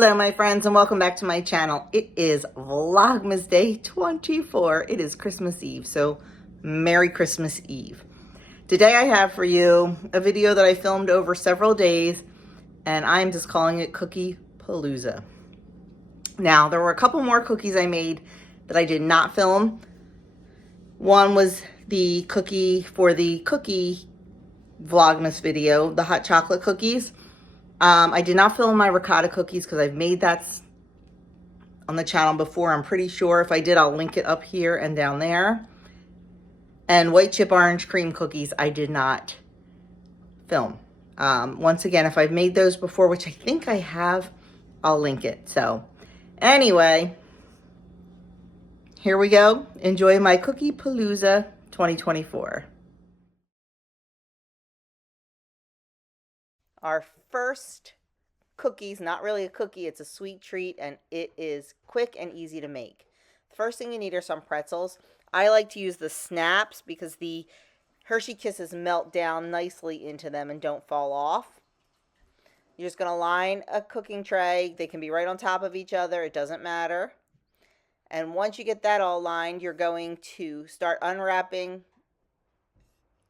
Hello my friends and welcome back to my channel. It is Vlogmas Day 24. It is Christmas Eve, so Merry Christmas Eve. Today I have for you a video that I filmed over several days and I'm just calling it Cookie Palooza. Now there were a couple more cookies I made that I did not film. One was the cookie for the cookie Vlogmas video, the hot chocolate cookies. I did not film my ricotta cookies because I've made that on the channel before. I'm pretty sure if I did, I'll link it up here and down there. And white chip orange cream cookies, I did not film. Once again, if I've made those before, which I think I have, I'll link it. So anyway, here we go. Enjoy my Cookie Palooza 2024. Our first cookies, not really a cookie, it's a sweet treat, and it is quick and easy to make. The first thing you need are some pretzels. I like to use the snaps because the Hershey Kisses melt down nicely into them and don't fall off. You're just going to line a cooking tray. They can be right on top of each other. It doesn't matter. And once you get that all lined, you're going to start unwrapping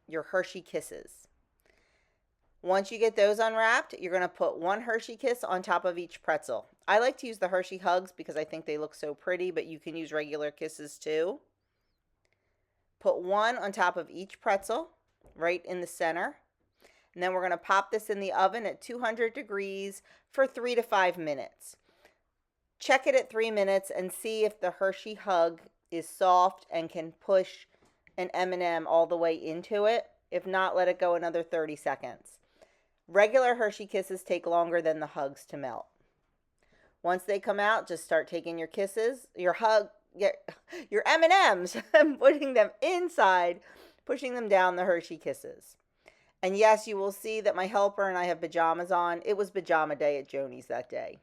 your Hershey Kisses. Once you get those unwrapped, you're going to put one Hershey Kiss on top of each pretzel. I like to use the Hershey Hugs because I think they look so pretty, but you can use regular Kisses too. Put one on top of each pretzel, right in the center. And then we're going to pop this in the oven at 200 degrees for 3 to 5 minutes. Check it at 3 minutes and see if the Hershey Hug is soft and can push an M&M all the way into it. If not, let it go another 30 seconds. Regular Hershey Kisses take longer than the Hugs to melt. Once they come out, just start taking your Kisses, your M&Ms, and putting them inside, pushing them down the Hershey Kisses. And yes, you will see that my helper and I have pajamas on. It was pajama day at Joni's that day.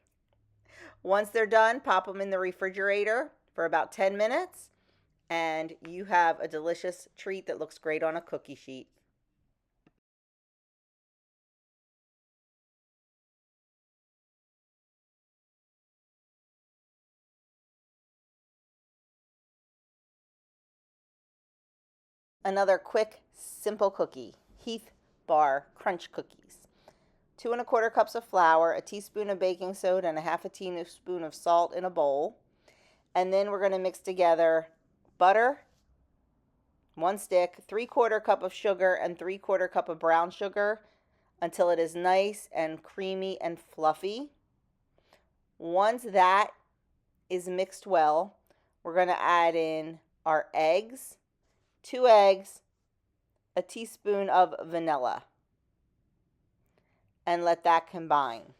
Once they're done, pop them in the refrigerator for about 10 minutes, and you have a delicious treat that looks great on a cookie sheet. Another quick, simple cookie, Heath Bar Crunch cookies. 2 1/4 cups of flour, a teaspoon of baking soda, and a half a teaspoon of salt in a bowl. And then we're going to mix together butter, 1 stick, 3/4 cup of sugar, and 3/4 cup of brown sugar until it is nice and creamy and fluffy. Once that is mixed well, we're going to add in our eggs. 2 eggs, a teaspoon of vanilla, and let that combine.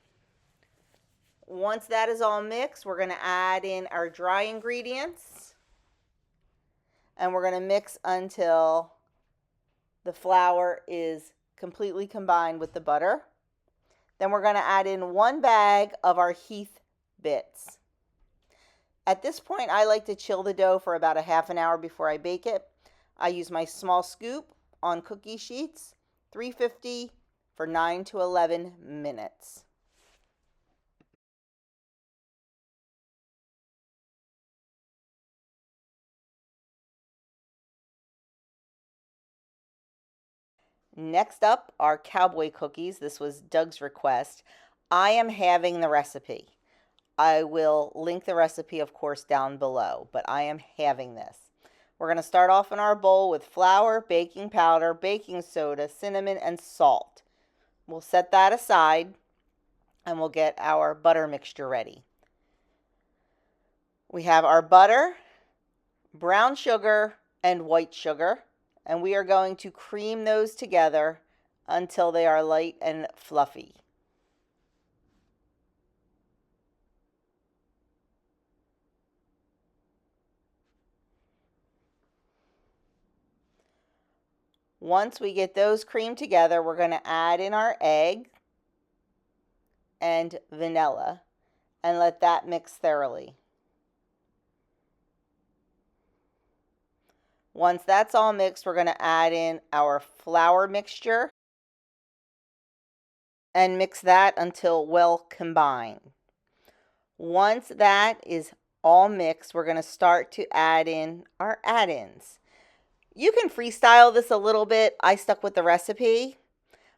Once that is all mixed, we're going to add in our dry ingredients, and we're going to mix until the flour is completely combined with the butter. Then we're going to add in 1 bag of our Heath bits. At this point, I like to chill the dough for about a half an hour before I bake it. I use my small scoop on cookie sheets, 350 for 9 to 11 minutes. Next up are Cowboy Cookies. This was Doug's request. I am having the recipe. I will link the recipe, of course, down below, but I am having this. We're going to start off in our bowl with flour, baking powder, baking soda, cinnamon, and salt. We'll set that aside and we'll get our butter mixture ready. We have our butter, brown sugar, and white sugar, and we are going to cream those together until they are light and fluffy. Once we get those creamed together, we're going to add in our egg and vanilla and let that mix thoroughly. Once that's all mixed, we're going to add in our flour mixture and mix that until well combined. Once that is all mixed, we're going to start to add in our add-ins. You can freestyle this a little bit. I stuck with the recipe.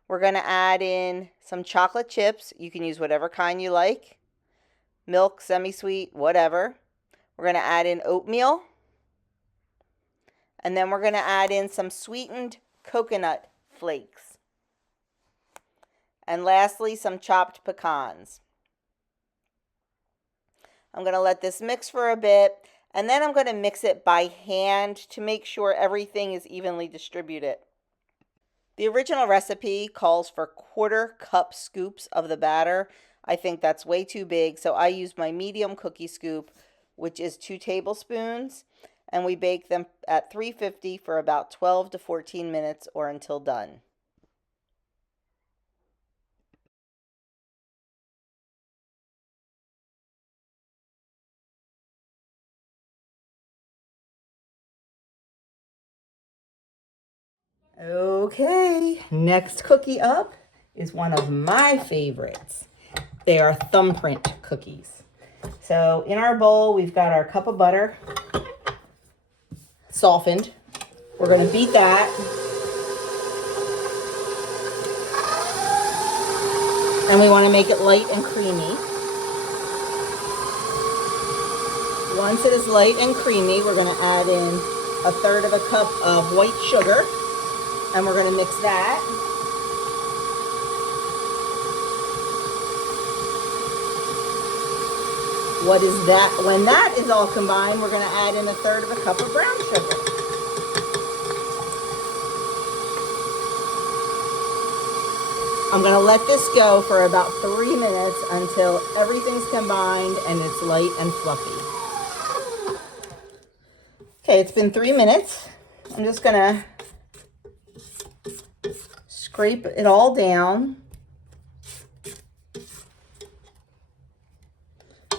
We're going to add in some chocolate chips. You can use whatever kind you like. Milk, semi-sweet, whatever. We're going to add in oatmeal. And then we're going to add in some sweetened coconut flakes. And lastly, some chopped pecans. I'm going to let this mix for a bit, and then I'm going to mix it by hand to make sure everything is evenly distributed. The original recipe calls for 1/4 cup scoops of the batter. I think that's way too big, so I used my medium cookie scoop, which is 2 tablespoons, and we bake them at 350 for about 12 to 14 minutes or until done. Okay, next cookie up is one of my favorites. They are Thumbprint cookies. So in our bowl, we've got our cup of butter, softened. We're going to beat that. And we want to make it light and creamy. Once it is light and creamy, we're going to add in 1/3 cup of white sugar. And we're going to mix that. What is that? When that is all combined, we're going to add in 1/3 cup of brown sugar. I'm going to let this go for about 3 minutes until everything's combined and it's light and fluffy. Okay, it's been 3 minutes. I'm just going to scrape it all down.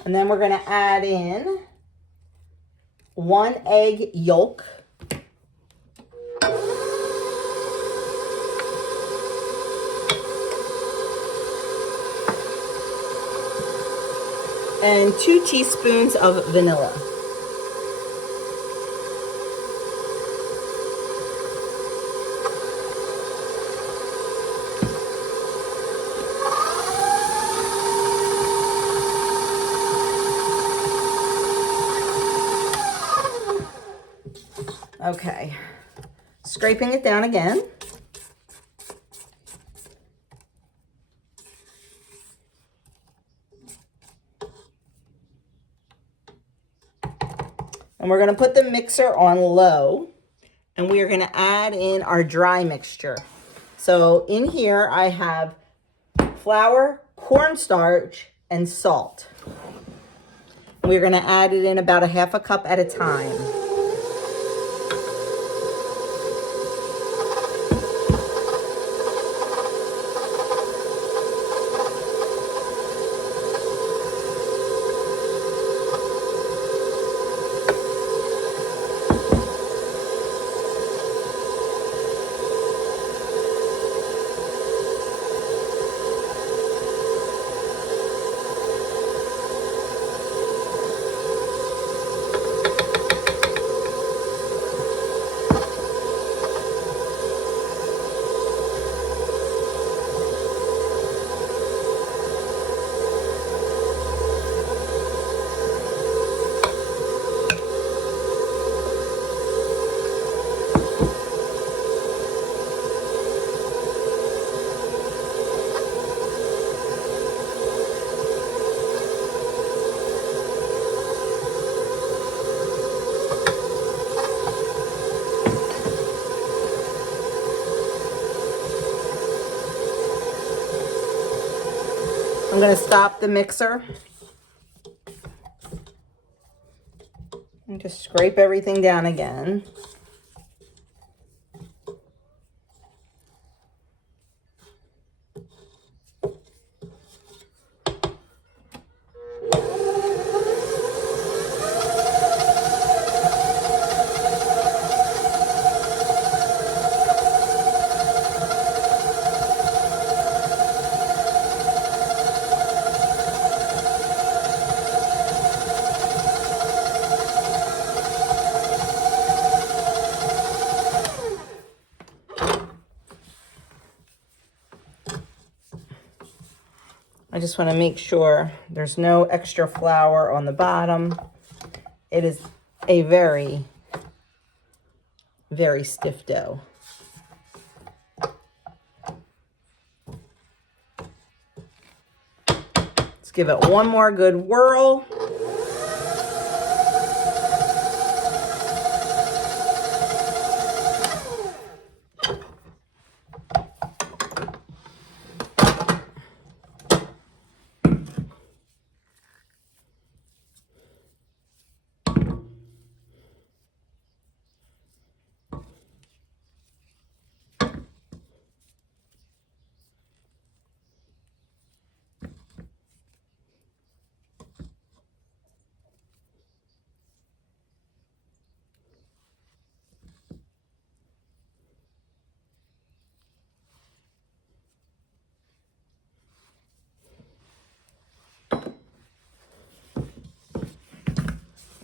And then we're going to add in 1 egg yolk. And 2 teaspoons of vanilla. Okay, scraping it down again. And we're going to put the mixer on low, and we are going to add in our dry mixture. So in here I have flour, cornstarch, and salt. We're going to add it in about 1/2 cup at a time. I'm going to stop the mixer and just scrape everything down again. just want to make sure there's no extra flour on the bottom. It is a very, very stiff dough. Let's give it one more good whirl.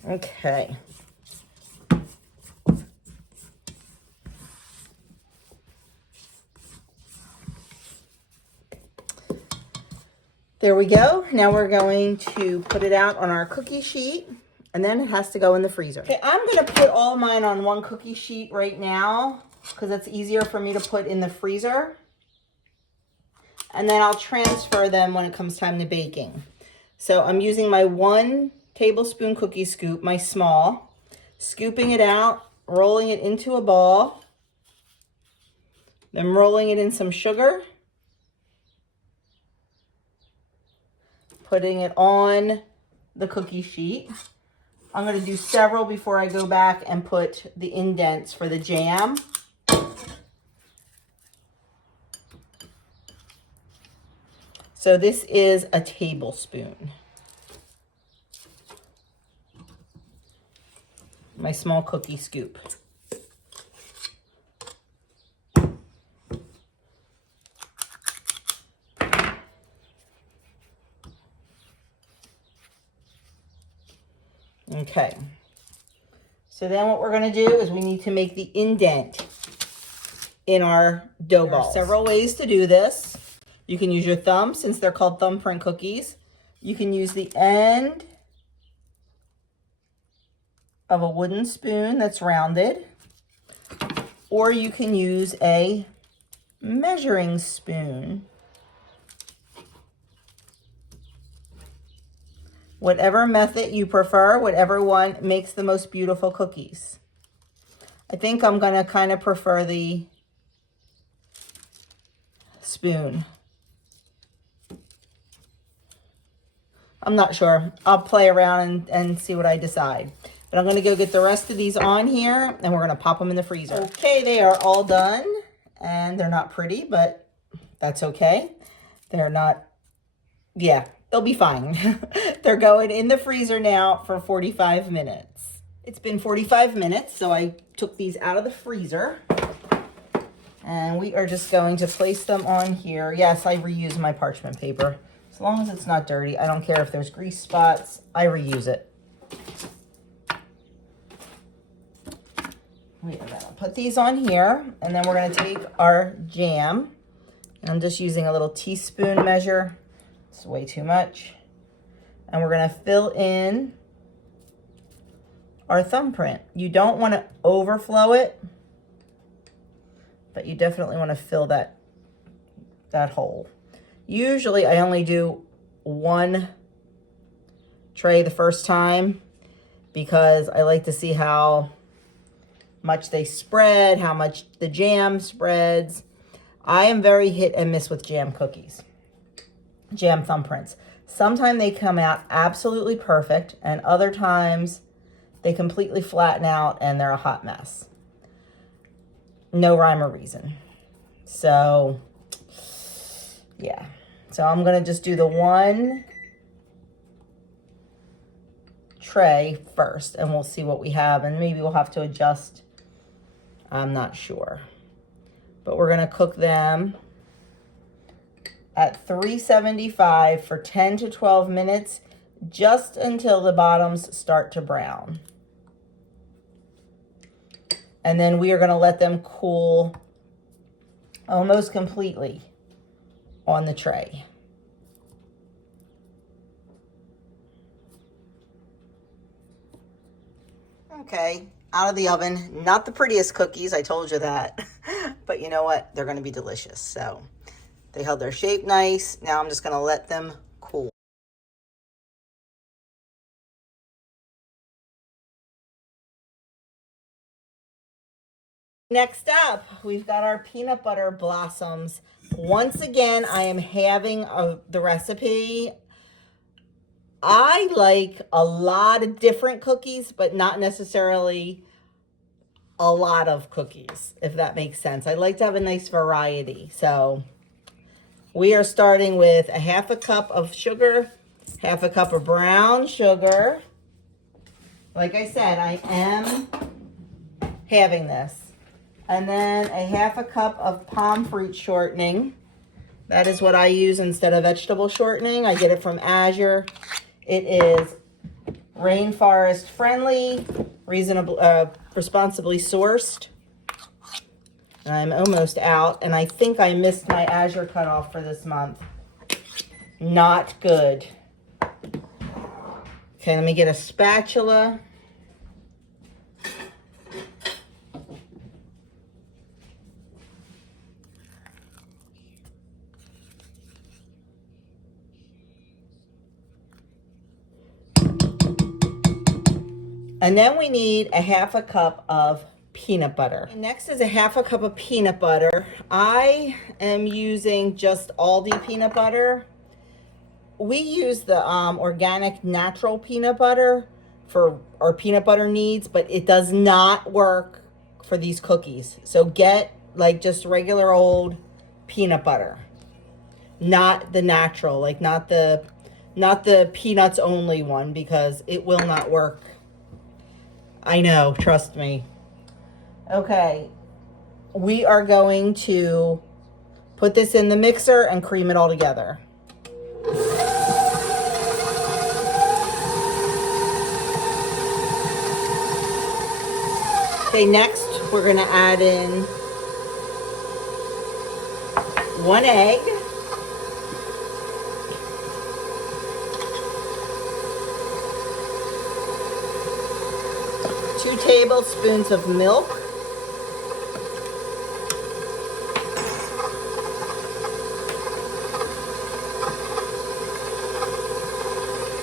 Okay. There we go. Now we're going to put it out on our cookie sheet, and then it has to go in the freezer. Okay, I'm going to put all mine on one cookie sheet right now because it's easier for me to put in the freezer. And then I'll transfer them when it comes time to baking. So I'm using my 1 tablespoon cookie scoop, my small, scooping it out, rolling it into a ball, then rolling it in some sugar, putting it on the cookie sheet. I'm going to do several before I go back and put the indents for the jam. So this is a tablespoon. My small cookie scoop. Okay. So then what we're going to do is we need to make the indent in our dough balls. There are several ways to do this. You can use your thumb, since they're called thumbprint cookies. You can use the end of a wooden spoon that's rounded, or you can use a measuring spoon. Whatever method you prefer, whatever one makes the most beautiful cookies. I think I'm going to kind of prefer the spoon. I'm not sure. I'll play around and see what I decide. But I'm going to go get the rest of these on here, and we're going to pop them in the freezer. Okay, they are all done, and they're not pretty, but that's okay. They're not, yeah, they'll be fine. They're going in the freezer now for 45 minutes. It's been 45 minutes, so I took these out of the freezer, and we are just going to place them on here. Yes, I reuse my parchment paper. As long as it's not dirty, I don't care if there's grease spots, I reuse it. We're going to put these on here, and then we're going to take our jam. And I'm just using a little teaspoon measure. It's way too much. And we're going to fill in our thumbprint. You don't want to overflow it, but you definitely want to fill that hole. Usually I only do 1 tray the first time because I like to see how much they spread, how much the jam spreads. I am very hit and miss with jam cookies, jam thumbprints. Sometimes they come out absolutely perfect, and other times they completely flatten out and they're a hot mess. No rhyme or reason. So, yeah. So I'm going to just do the 1 tray first, and we'll see what we have, and maybe we'll have to adjust. I'm not sure. But we're going to cook them at 375 for 10 to 12 minutes, just until the bottoms start to brown. And then we are going to let them cool almost completely on the tray. Okay, out of the oven. Not the prettiest cookies, I told you that. But you know what? They're going to be delicious. So they held their shape nice. Now I'm just going to let them cool. Next up, we've got our peanut butter blossoms. Once again, I am having the recipe. I like a lot of different cookies, but not necessarily a lot of cookies, if that makes sense. I like to have a nice variety. So we are starting with a half a cup of sugar, half a cup of brown sugar. Like I said, I am having this. And then a half a cup of palm fruit shortening. That is what I use instead of vegetable shortening. I get it from Azure. It is rainforest friendly, responsibly sourced. And I'm almost out, and I think I missed my Azure cutoff for this month. Not good. Okay, let me get a spatula. And then we need a half a cup of peanut butter. And next is a half a cup of peanut butter. I am using just Aldi peanut butter. We use the organic natural peanut butter for our peanut butter needs, but it does not work for these cookies. So get like just regular old peanut butter, not the natural, like not the peanuts only one, because it will not work. I know, trust me. Okay, we are going to put this in the mixer and cream it all together. Okay, next we're going to add in 1 egg. 2 tablespoons of milk.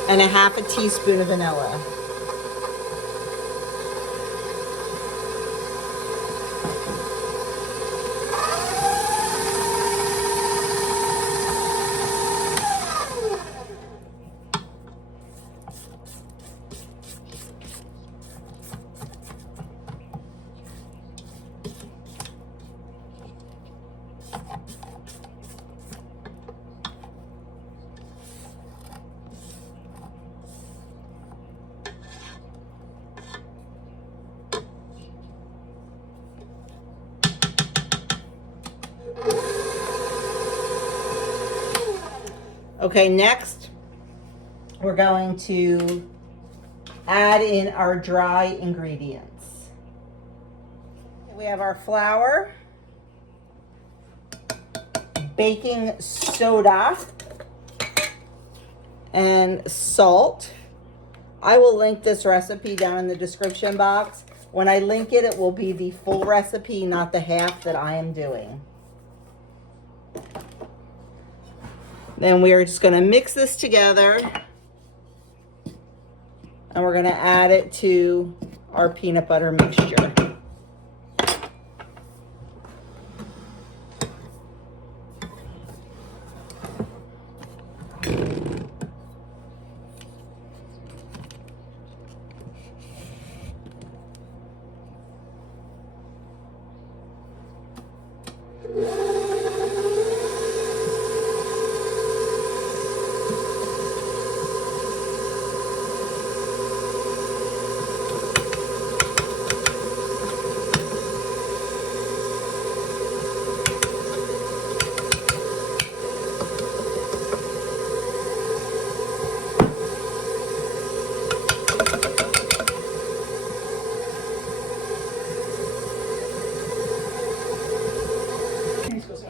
And a half a teaspoon of vanilla. Okay, next we're going to add in our dry ingredients. We have our flour, baking soda, and salt. I will link this recipe down in the description box. When I link it, it will be the full recipe, not the half that I am doing. Then we are just going to mix this together, and we're going to add it to our peanut butter mixture.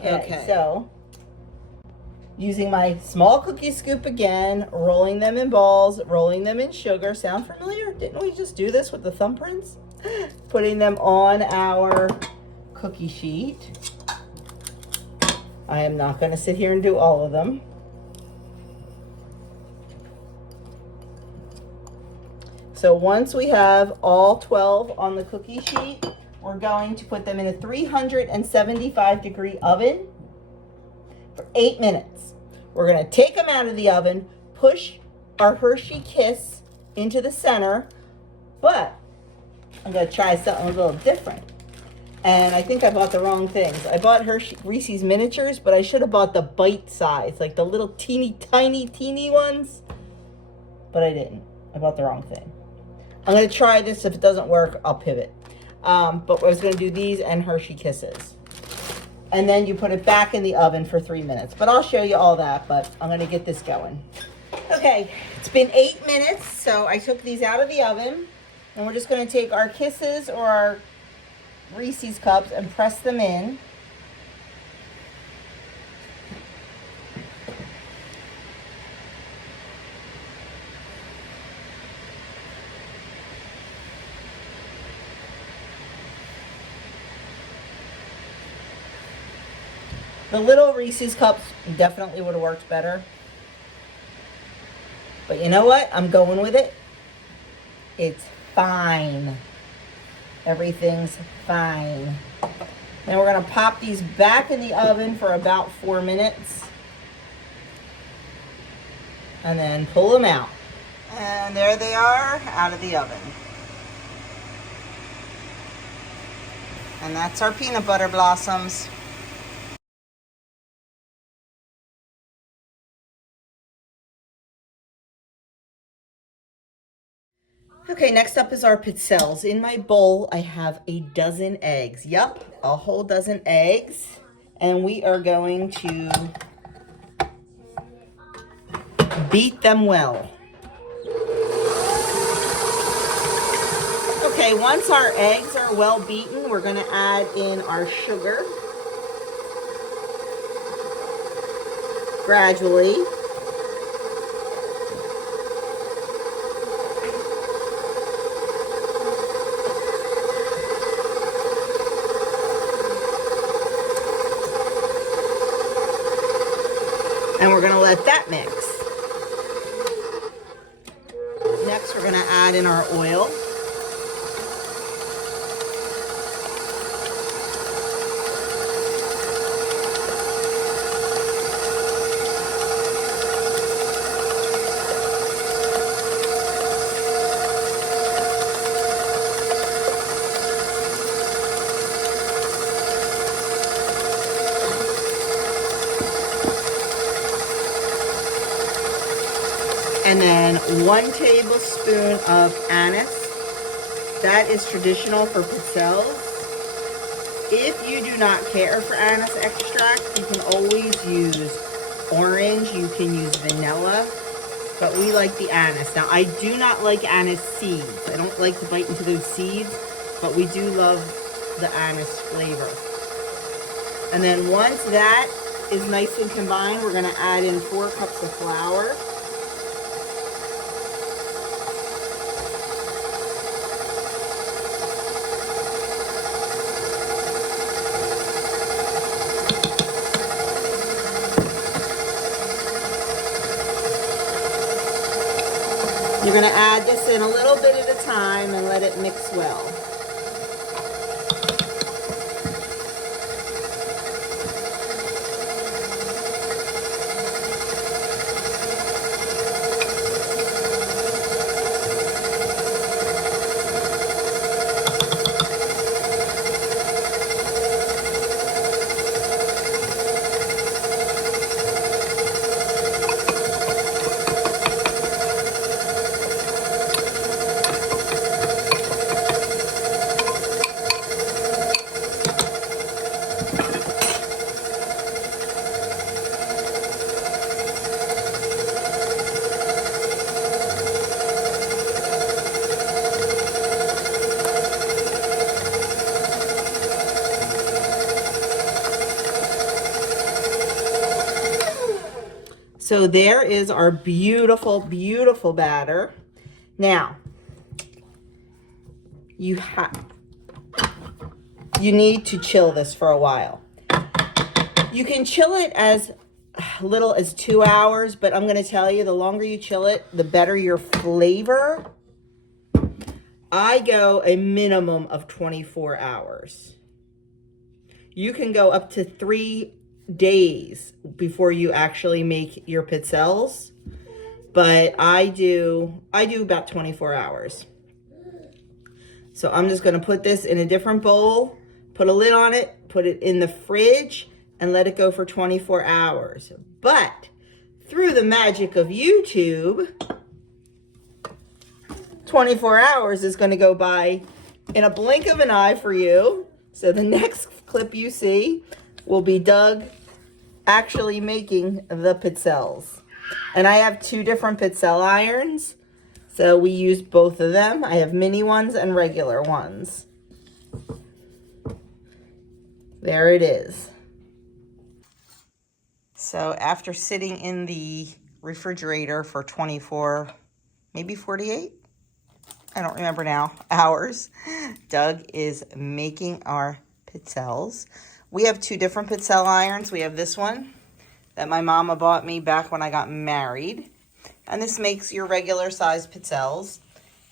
Okay, so Using my small cookie scoop again, rolling them in balls, rolling them in sugar. Sound familiar? Didn't we just do this with the thumbprints? Putting them on our cookie sheet. I am not going to sit here and do all of them. So once we have all 12 on the cookie sheet, we're going to put them in a 375-degree oven for 8 minutes. We're going to take them out of the oven, push our Hershey Kiss into the center, but I'm going to try something a little different. And I think I bought the wrong things. I bought Reese's miniatures, but I should have bought the bite size, like the little teeny ones, but I didn't. I bought the wrong thing. I'm going to try this. If it doesn't work, I'll pivot. But I was going to do these and Hershey Kisses. And then you put it back in the oven for 3 minutes. But I'll show you all that, but I'm going to get this going. Okay, it's been 8 minutes, so I took these out of the oven. And we're just going to take our Kisses or our Reese's cups and press them in. The little Reese's cups definitely would have worked better. But you know what? I'm going with it. It's fine. Everything's fine. Then we're going to pop these back in the oven for about 4 minutes. And then pull them out. And there they are, out of the oven. And that's our peanut butter blossoms. Okay, next up is our Pizzelles. In my bowl, I have a dozen eggs. Yep, a whole dozen eggs. And we are going to beat them well. Okay, once our eggs are well beaten, we're going to add in our sugar. Gradually. And we're going to let that mix. Next, we're going to add in our oil. And then 1 tablespoon of anise. That is traditional for Pizzelles. If you do not care for anise extract, you can always use orange, you can use vanilla, but we like the anise. Now, I do not like anise seeds. I don't like to bite into those seeds, but we do love the anise flavor. And then once that is nice and combined, we're going to add in 4 cups of flour. You're going to add this in a little bit at a time and let it mix well. So there is our beautiful, beautiful batter. Now, you need to chill this for a while. You can chill it as little as 2 hours, but I'm going to tell you, the longer you chill it, the better your flavor. I go a minimum of 24 hours. You can go up to 3 days before you actually make your pizzelles, but I do about 24 hours. So I'm just going to put this in a different bowl, put a lid on it, put it in the fridge, and let it go for 24 hours. But through the magic of YouTube, 24 hours is going to go by in a blink of an eye for you. So the next clip you see will be Doug actually making the pizzelles. And I have 2 different pizzelle irons, so we use both of them. I have mini ones and regular ones. There it is. So after sitting in the refrigerator for 24, maybe 48, I don't remember now, hours, Doug is making our pizzelles. We have 2 different pizzelle irons. We have this one that my mama bought me back when I got married. And this makes your regular size pizzelles.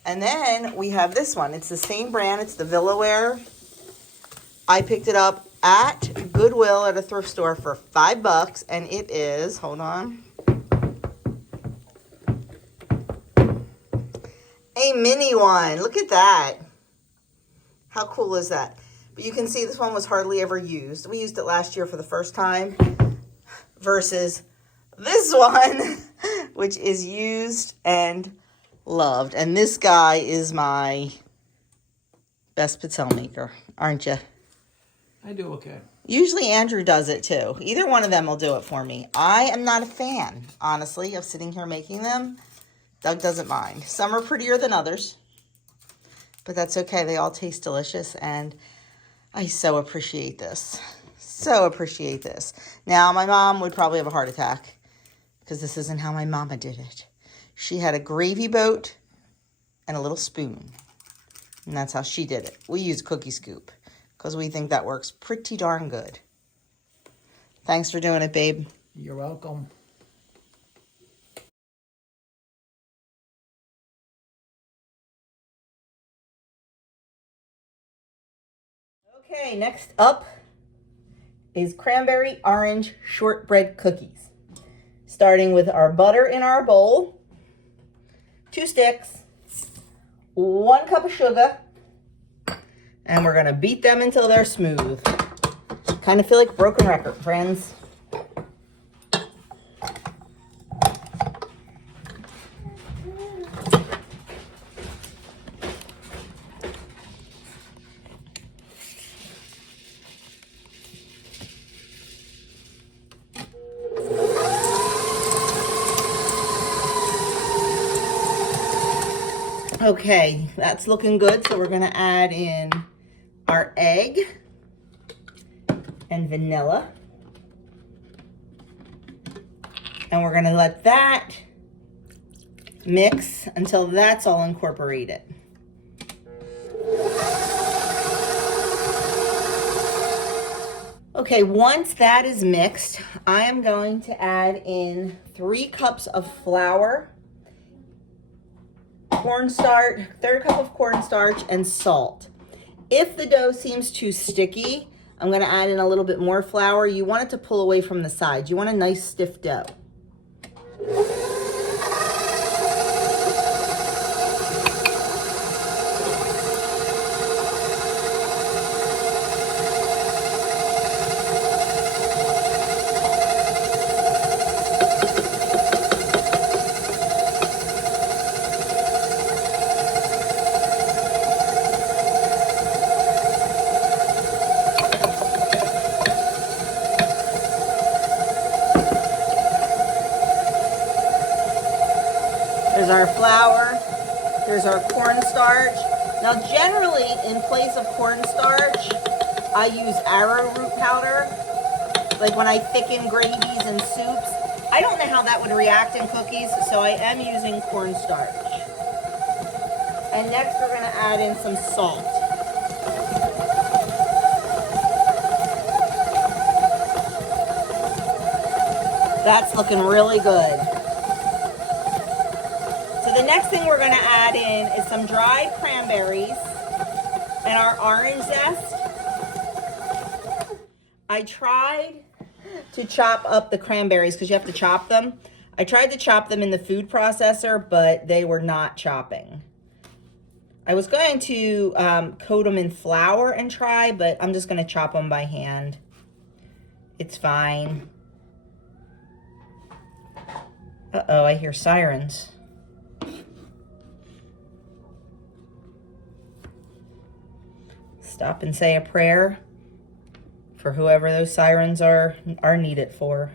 And then we have this one. It's the same brand. It's the Villaware. I picked it up at Goodwill at a thrift store for $5. And it is, hold on, a mini one. Look at that. How cool is that? But you can see this one was hardly ever used. We used it last year for the first time versus this one, which is used and loved. And this guy is my best pizzelle maker, aren't you? I do okay. Usually Andrew does it too. Either one of them will do it for me. I am not a fan, honestly, of sitting here making them. Doug doesn't mind. Some are prettier than others, but that's okay. They all taste delicious, and I so appreciate this. So appreciate this. Now, my mom would probably have a heart attack because this isn't how my mama did it. She had a gravy boat and a little spoon, and that's how she did it. We use cookie scoop because we think that works pretty darn good. Thanks for doing it, babe. You're welcome. Okay, next up is cranberry orange shortbread cookies. Starting with our butter in our bowl, 2 sticks, 1 cup of sugar, and we're gonna beat them until they're smooth. Kind of feel like a broken record, friends. Okay, that's looking good. So we're gonna add in our egg and vanilla. And we're gonna let that mix until that's all incorporated. Okay, once that is mixed, I am going to add in 3 cups of flour, cornstarch, 1/3 cup of cornstarch, and salt. If the dough seems too sticky, I'm going to add in a little bit more flour. You want it to pull away from the sides. You want a nice stiff dough. There's our flour, there's our cornstarch. Now generally, in place of cornstarch, I use arrowroot powder. Like when I thicken gravies and soups, I don't know how that would react in cookies, so I am using cornstarch. And next we're going to add in some salt. That's looking really good. So the next thing we're going to add in is some dried cranberries and our orange zest. I tried to chop up the cranberries because you have to chop them. I tried to chop them in the food processor, but they were not chopping. I was going to coat them in flour and try, but I'm just going to chop them by hand. It's fine. Uh-oh, I hear sirens. Stop and say a prayer for whoever those sirens are needed for.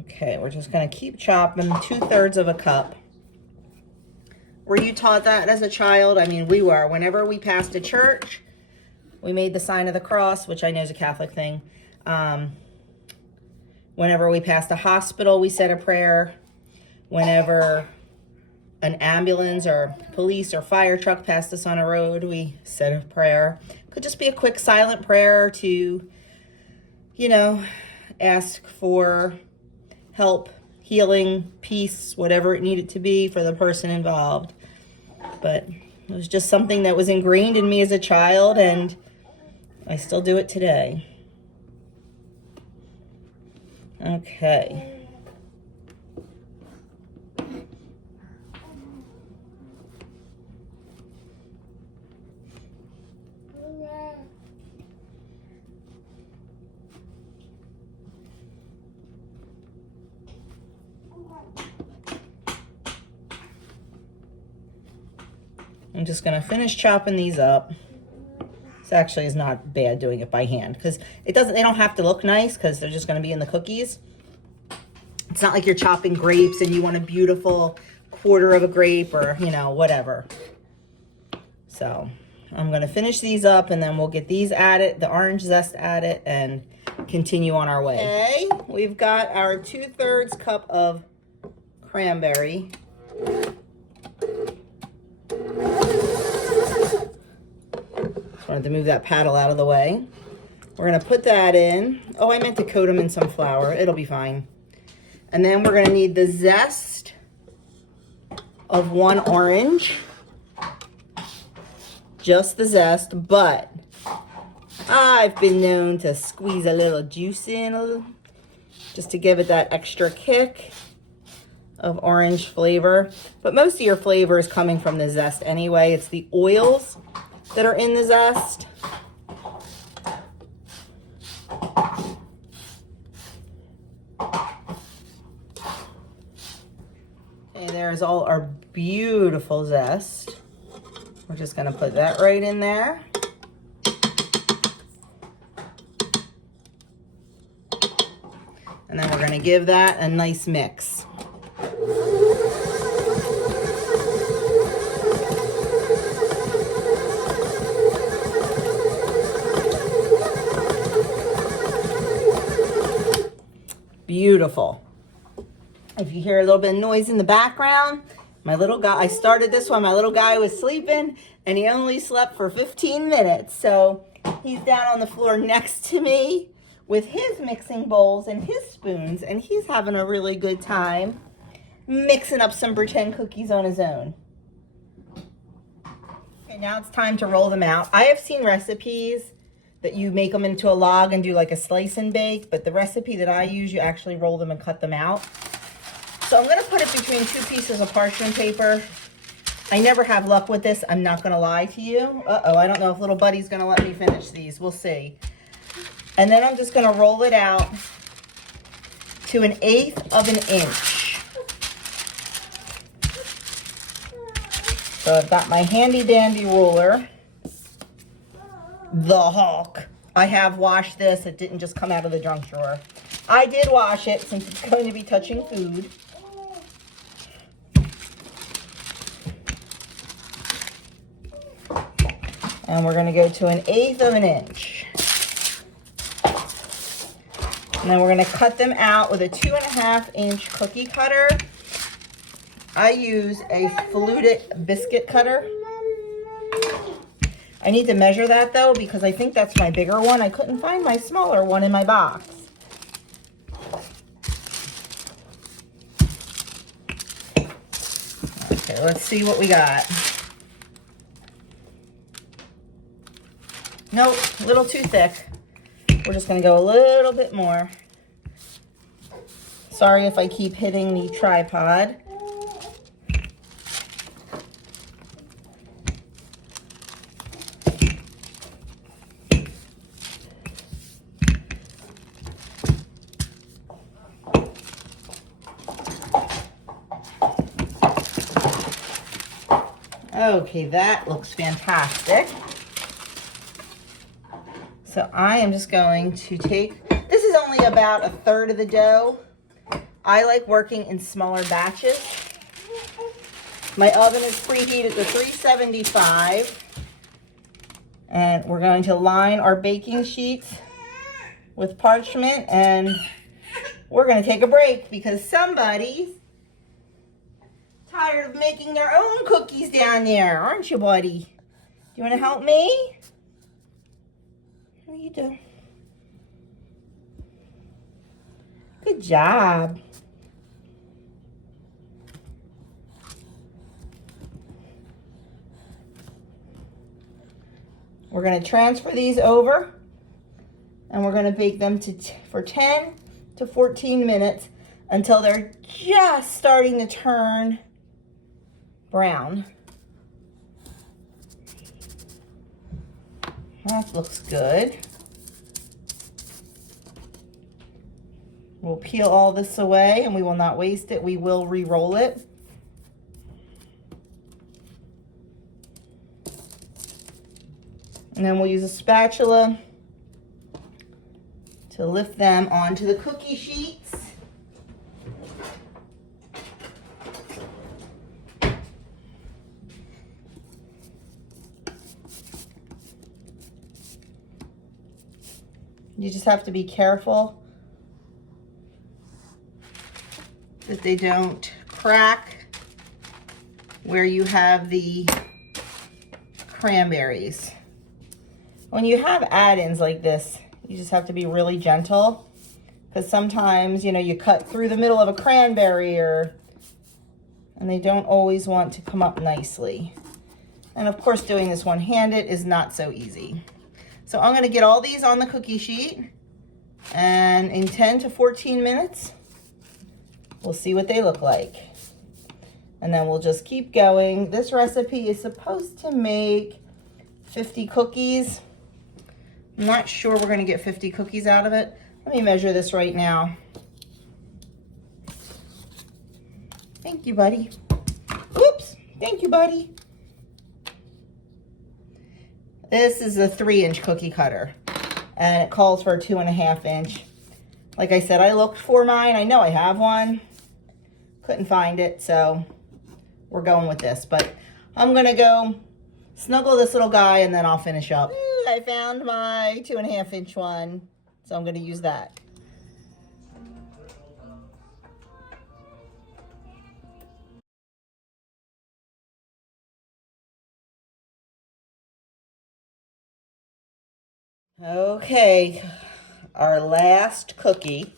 Okay, we're just going to keep chopping 2/3 of a cup. Were you taught that as a child? I mean, we were. Whenever we passed a church, we made the sign of the cross, which I know is a Catholic thing. Whenever we passed a hospital, we said a prayer. Whenever an ambulance or police or fire truck passed us on a road, we said a prayer. Could just be a quick silent prayer to, you know, ask for help, healing, peace, whatever it needed to be for the person involved. But it was just something that was ingrained in me as a child, and I still do it today. Okay. I'm just going to finish chopping these up. This actually is not bad doing it by hand because they don't have to look nice because they're just going to be in the cookies. It's not like you're chopping grapes and you want a beautiful quarter of a grape or, you know, whatever. So I'm going to finish these up and then we'll get these added, the orange zest added, and continue on our way. Okay, we've got our 2/3 cup of cranberry. Wanted to move that paddle out of the way. We're going to put that in. Oh, I meant to coat them in some flour. It'll be fine. And then we're going to need the zest of 1 orange. Just the zest, but I've been known to squeeze a little juice in just to give it that extra kick of orange flavor. But most of your flavor is coming from the zest anyway. It's the oils that are in the zest. Okay, there's all our beautiful zest. We're just going to put that right in there. And then we're going to give that a nice mix. Beautiful. If you hear a little bit of noise in the background, my little guy, I started this one, my little guy was sleeping and he only slept for 15 minutes. So he's down on the floor next to me with his mixing bowls and his spoons, and he's having a really good time mixing up some pretend cookies on his own. Okay, now it's time to roll them out. I have seen recipes that you make them into a log and do like a slice and bake, but the recipe that I use, you actually roll them and cut them out. So I'm going to put it between 2 pieces of parchment paper. I never have luck with this, I'm not going to lie to you. Uh-oh, I don't know if little buddy's going to let me finish these. We'll see. And then I'm just going to roll it out to 1/8 of an inch. So I've got my handy dandy roller. The Hulk. I have washed this. It didn't just come out of the junk drawer. I did wash it since it's going to be touching food. And we're going to go to 1/8 of an inch. And then we're going to cut them out with a 2.5 inch cookie cutter. I use a fluted biscuit cutter. I need to measure that though, because I think that's my bigger one. I couldn't find my smaller one in my box. Okay, let's see what we got. Nope, a little too thick. We're just gonna go a little bit more. Sorry if I keep hitting the tripod. Okay, that looks fantastic. So I am just going to take, this is only about 1/3 of the dough. I like working in smaller batches. My oven is preheated to 375. And we're going to line our baking sheets with parchment, and we're going to take a break because somebody's tired of making their own cookies down there, aren't you, buddy? Do you want to help me? What do you do? Good job. We're going to transfer these over, and we're going to bake them for 10 to 14 minutes until they're just starting to turn brown. That looks good. We'll peel all this away, and we will not waste it. We will re-roll it. And then we'll use a spatula to lift them onto the cookie sheets. You just have to be careful that they don't crack where you have the cranberries. When you have add-ins like this, you just have to be really gentle, because sometimes, you know, you cut through the middle of a cranberry and they don't always want to come up nicely. And of course, doing this one-handed is not so easy. So I'm going to get all these on the cookie sheet, and in 10 to 14 minutes, we'll see what they look like. And then we'll just keep going. This recipe is supposed to make 50 cookies. I'm not sure we're going to get 50 cookies out of it. Let me measure this right now. Thank you, buddy. Oops. Thank you, buddy. This is a 3-inch cookie cutter, and it calls for a 2.5 inch. Like I said, I looked for mine. I know I have one. Couldn't find it, so we're going with this. But I'm going to go snuggle this little guy, and then I'll finish up. I found my 2.5 inch one, so I'm going to use that. Okay, our last cookie,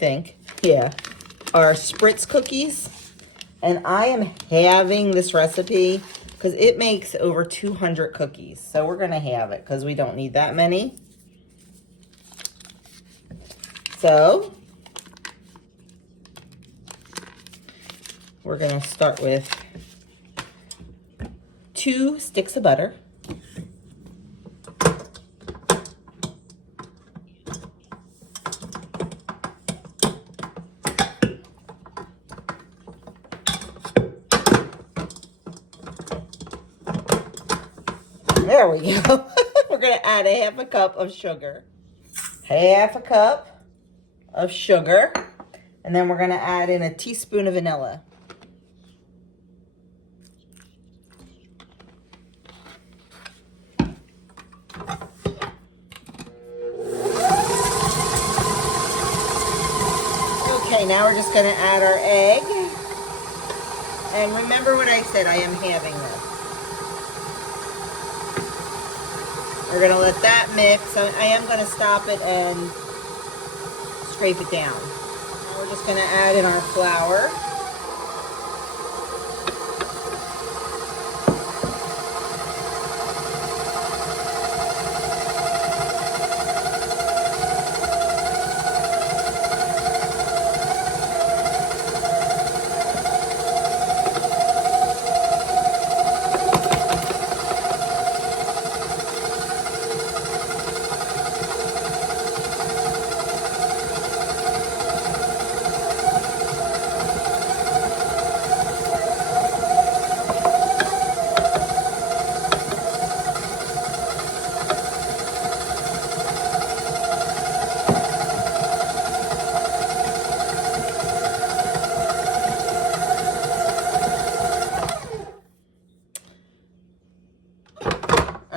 are Spritz Cookies. And I am having this recipe because it makes over 200 cookies. So we're going to have it because we don't need that many. So we're going to start with 2 sticks of butter. There we go. We're going to add 1/2 cup of sugar. 1/2 cup of sugar. And then we're going to add in a teaspoon of vanilla. Okay, now we're just going to add our egg. And remember what I said, I am halving this. We're going to let that mix. I am going to stop it and scrape it down. Now we're just going to add in our flour.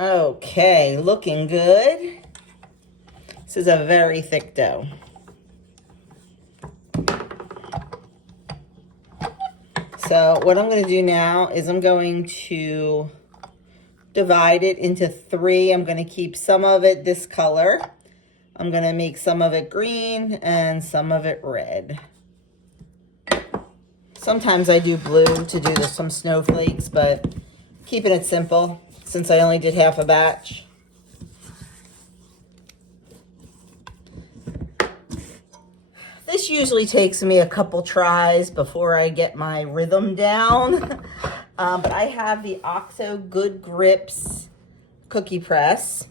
Okay, looking good. This is a very thick dough. So what I'm going to do now is I'm going to divide it into 3. I'm going to keep some of it this color. I'm going to make some of it green and some of it red. Sometimes I do blue to do some snowflakes, but keeping it simple since I only did half a batch. This usually takes me a couple tries before I get my rhythm down. But I have the OXO Good Grips cookie press.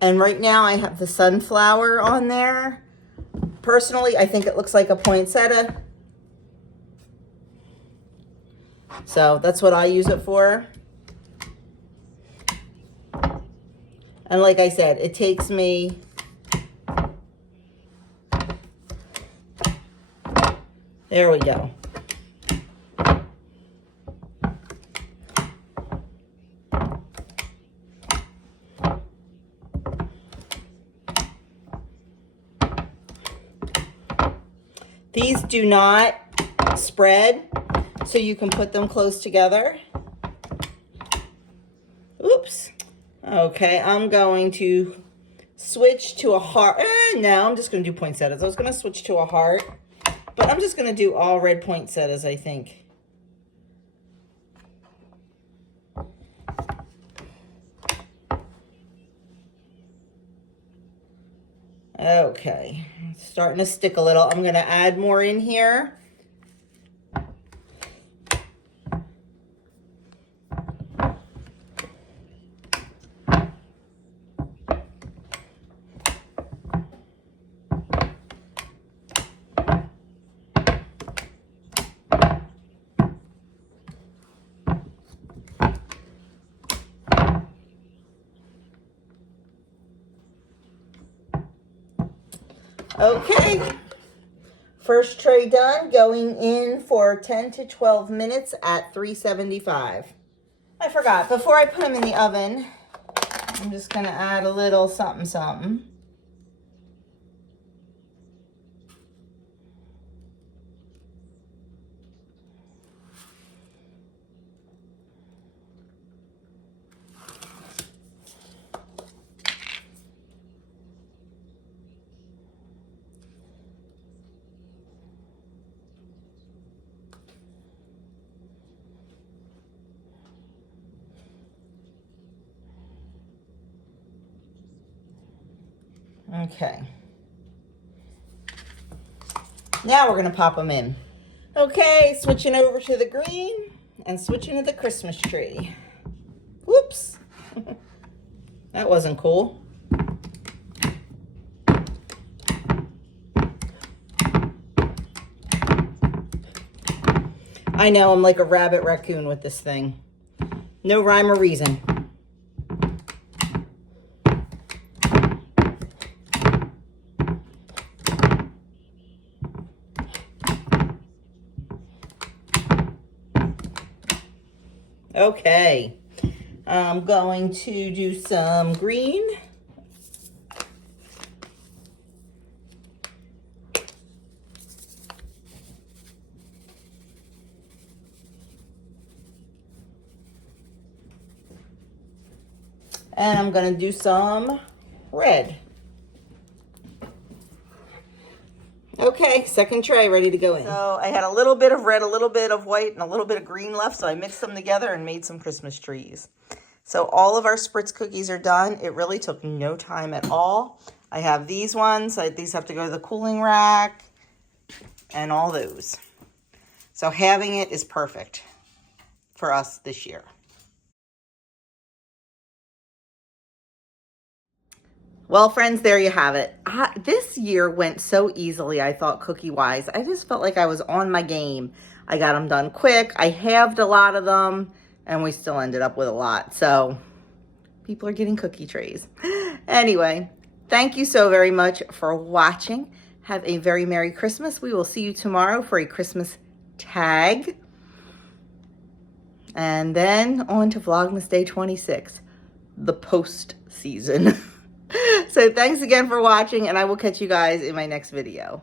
And right now I have the sunflower on there. Personally, I think it looks like a poinsettia. So that's what I use it for. And like I said, it takes me there we go. These do not spread, so you can put them close together. Oops. Okay, I'm going to switch to a heart. No, I'm just going to do poinsettias. I was going to switch to a heart, but I'm just going to do all red poinsettias, I think. Okay, it's starting to stick a little. I'm going to add more in here. Okay, first tray done, going in for 10 to 12 minutes at 375. I forgot, before I put them in the oven, I'm just going to add a little something something. Okay. Now we're going to pop them in. Okay, switching over to the green and switching to the Christmas tree. Whoops. That wasn't cool. I know, I'm like a rabbit raccoon with this thing. No rhyme or reason. Okay, I'm going to do some green. And I'm gonna do some red. Okay, second tray ready to go in. So I had a little bit of red, a little bit of white, and a little bit of green left, so I mixed them together and made some Christmas trees. So all of our Spritz cookies are done. It really took no time at all. I have these ones. These have to go to the cooling rack and all those. So having it is perfect for us this year. Well, friends, there you have it. This year went so easily, I thought, cookie-wise. I just felt like I was on my game. I got them done quick. I halved a lot of them, and we still ended up with a lot. So people are getting cookie trays. Anyway, thank you so very much for watching. Have a very Merry Christmas. We will see you tomorrow for a Christmas tag. And then on to Vlogmas Day 26, the post season. So thanks again for watching, and I will catch you guys in my next video.